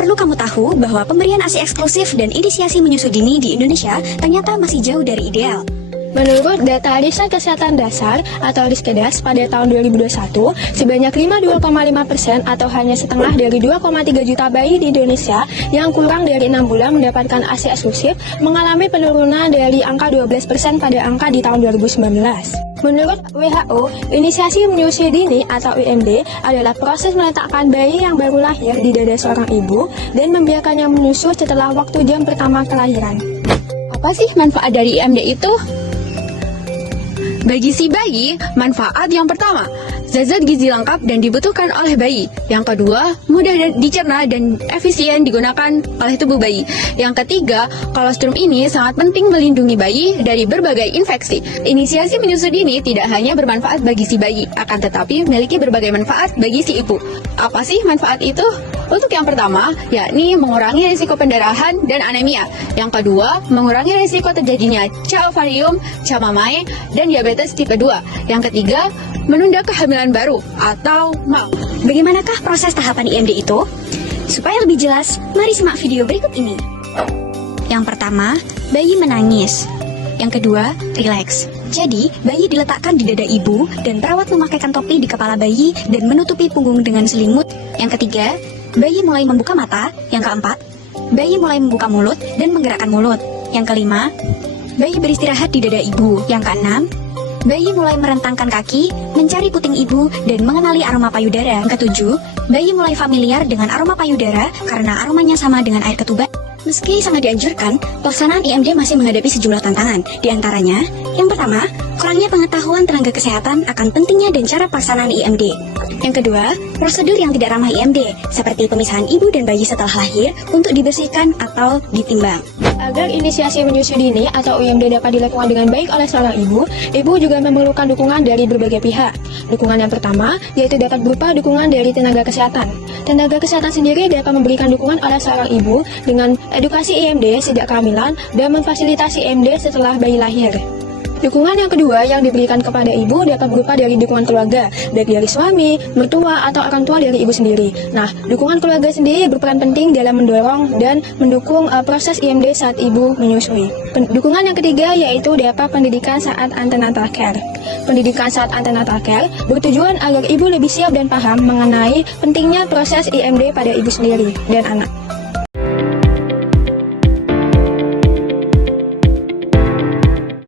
Perlu kamu tahu bahwa pemberian ASI eksklusif dan inisiasi menyusui dini di Indonesia ternyata masih jauh dari ideal. Menurut data Riset Kesehatan Dasar atau Riskedas pada tahun 2021, sebanyak 52,5% atau hanya setengah dari 2,3 juta bayi di Indonesia yang kurang dari 6 bulan mendapatkan ASI eksklusif mengalami penurunan dari angka 12% pada angka di tahun 2019. Menurut WHO, inisiasi menyusui dini atau IMD adalah proses meletakkan bayi yang baru lahir di dada seorang ibu dan membiarkannya menyusu setelah waktu jam pertama kelahiran. Apa sih manfaat dari IMD itu? Bagi si bayi, manfaat yang pertama, zat-zat gizi lengkap dan dibutuhkan oleh bayi. Yang kedua, mudah dicerna dan efisien digunakan oleh tubuh bayi. Yang ketiga, kolostrum ini sangat penting melindungi bayi dari berbagai infeksi. Inisiasi menyusui dini tidak hanya bermanfaat bagi si bayi, akan tetapi memiliki berbagai manfaat bagi si ibu. Apa sih manfaat itu? Untuk yang pertama, yakni mengurangi risiko pendarahan dan anemia. Yang kedua, mengurangi risiko terjadinya ca ovarium, ca mamae, dan diabetes tipe 2. Yang ketiga, menunda kehamilan baru atau MAU. Bagaimanakah proses tahapan IMD itu? Supaya lebih jelas, mari simak video berikut ini. Yang pertama, bayi menangis. Yang kedua, rileks. Jadi, bayi diletakkan di dada ibu dan perawat memakaikan topi di kepala bayi dan menutupi punggung dengan selimut. Yang ketiga, bayi mulai membuka mata. Yang keempat, bayi mulai membuka mulut dan menggerakkan mulut. Yang kelima, bayi beristirahat di dada ibu. Yang keenam, bayi mulai merentangkan kaki, mencari puting ibu, dan mengenali aroma payudara. Yang ketujuh, bayi mulai familiar dengan aroma payudara karena aromanya sama dengan air ketuban. Meski sangat dianjurkan, pelaksanaan IMD masih menghadapi sejumlah tantangan. Di antaranya, yang pertama, kurangnya pengetahuan tenaga kesehatan akan pentingnya dan cara pelaksanaan IMD. Yang kedua, prosedur yang tidak ramah IMD, seperti pemisahan ibu dan bayi setelah lahir untuk dibersihkan atau ditimbang. Agar inisiasi menyusui dini atau IMD dapat dilakukan dengan baik oleh seorang ibu, ibu juga memerlukan dukungan dari berbagai pihak. Dukungan yang pertama, yaitu dapat berupa dukungan dari tenaga kesehatan. Tenaga kesehatan sendiri dapat memberikan dukungan oleh seorang ibu dengan edukasi IMD sejak kehamilan dan memfasilitasi IMD setelah bayi lahir. Dukungan yang kedua yang diberikan kepada ibu dapat berupa dari dukungan keluarga, baik dari suami, mertua, atau orang tua dari ibu sendiri. Nah, dukungan keluarga sendiri berperan penting dalam mendorong dan mendukung proses IMD saat ibu menyusui. Dukungan yang ketiga yaitu dapat pendidikan saat antenatal care. Pendidikan saat antenatal care bertujuan agar ibu lebih siap dan paham mengenai pentingnya proses IMD pada ibu sendiri dan anak.